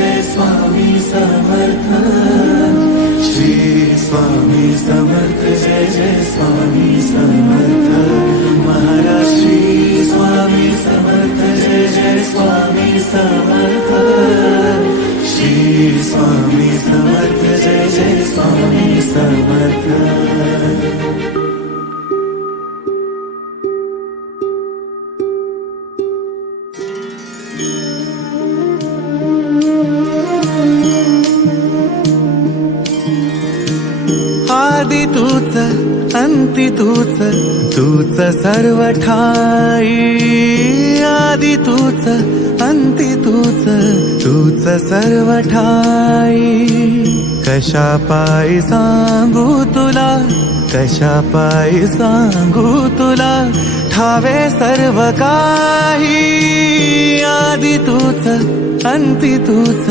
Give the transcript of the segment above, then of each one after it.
जय स्वामी समर्थ। श्री स्वामी समर्थ जय जय स्वामी समर्थ। महाराज श्री स्वामी समर्थ जय जय स्वामी समर्थ। श्री स्वामी समर्थ जय जय स्वामी समर्थ। आदि तूच अंती तूच, तूच सर्व ठाई। आदि तूच अंती तूच, तूच सर्व ठाई। कशा पायी सांगू तुला, कशा पायी सांगू तुला, ठावे सर्व काही। आदि तूच अंती तूच,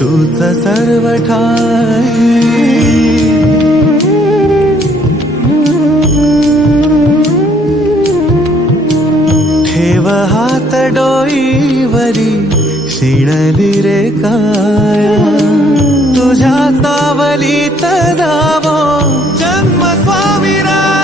तूच सर्व ठाई। ठेव हात डोईवरी, शिणली रे काया। तुझ्या सावलीत जावो जन्म स्वामी राया।